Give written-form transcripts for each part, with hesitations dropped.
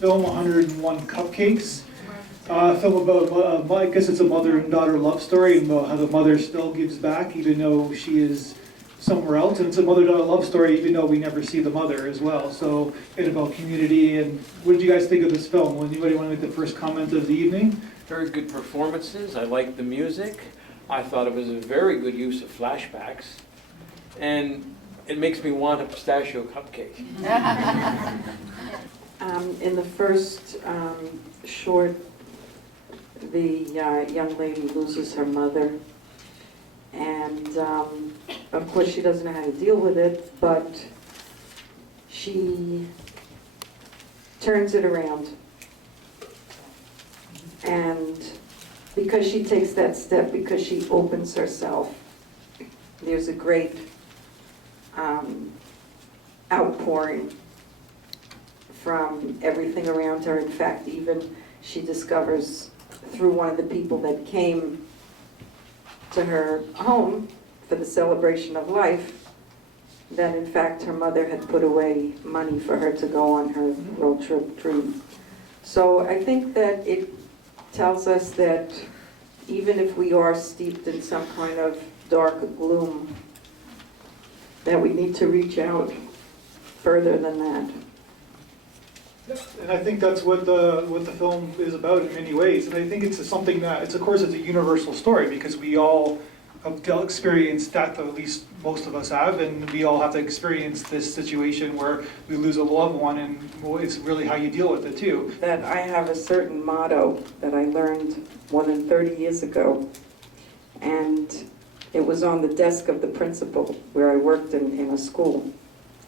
film, 101 Cupcakes. Film about, I guess it's a mother and daughter love story, and about how the mother still gives back even though she is somewhere else. And it's a mother-daughter love story even though we never see the mother as well. So it's about community. And what did you guys think of this film? Anybody want to make the first comment of the evening? Very good performances. I liked the music. I thought it was a very good use of flashbacks. And it makes me want a pistachio cupcake. In the first short, the young lady loses her mother. And of course she doesn't know how to deal with it, but she turns it around. And because she takes that step, because she opens herself, there's a great outpouring from everything around her. In fact, even she discovers through one of the people that came to her home for the celebration of life that in fact her mother had put away money for her to go on her road trip dream. So I think that it tells us that even if we are steeped in some kind of dark gloom, that we need to reach out further than that. And I think that's what the film is about in many ways. And I think it's something that, of course, it's a universal story because we all have experienced death, at least most of us have, and we all have to experience this situation where we lose a loved one, and it's really how you deal with it too. That I have a certain motto that I learned more than 30 years ago, and it was on the desk of the principal where I worked in a school,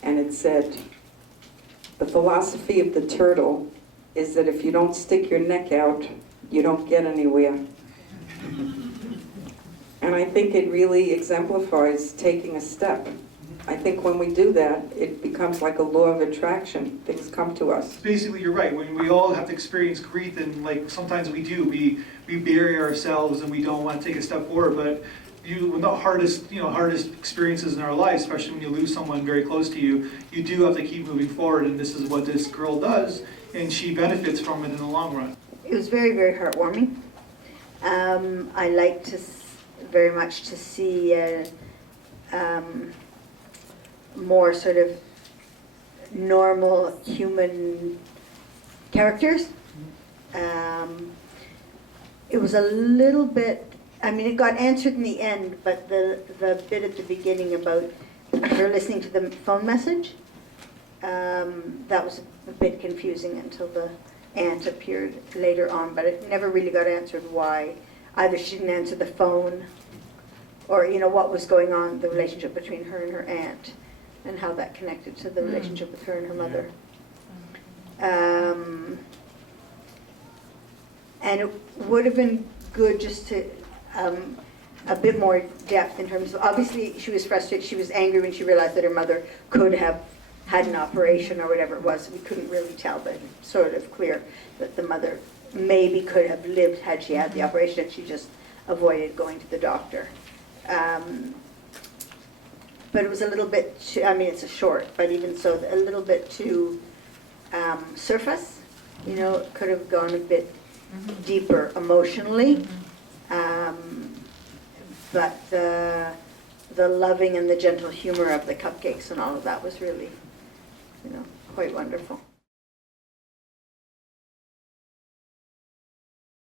and it said, "The philosophy of the turtle is that if you don't stick your neck out, you don't get anywhere." And I think it really exemplifies taking a step. I think when we do that, it becomes like a law of attraction. Things come to us. Basically, you're right. When we all have to experience grief, and like sometimes we do, we bury ourselves and we don't want to take a step forward. But the hardest experiences in our lives, especially when you lose someone very close to you, you do have to keep moving forward. And this is what this girl does, and she benefits from it in the long run. It was very, very heartwarming. I like very much to see more sort of normal human characters. It was a little bit, I mean, it got answered in the end, but the bit at the beginning about her listening to the phone message, that was a bit confusing until the aunt appeared later on, but it never really got answered why. Either she didn't answer the phone, or what was going on, the relationship between her and her aunt, and how that connected to the relationship with her and her mother. And it would have been good just to a bit more depth in terms of, obviously she was frustrated, she was angry when she realized that her mother could have had an operation or whatever it was. We couldn't really tell, but sort of clear that the mother maybe could have lived had she had the operation, and she just avoided going to the doctor. But it was a little bit too, I mean, it's a short, but even so, a little bit too surface. It could have gone a bit deeper emotionally. But the loving and the gentle humor of the cupcakes and all of that was really, quite wonderful.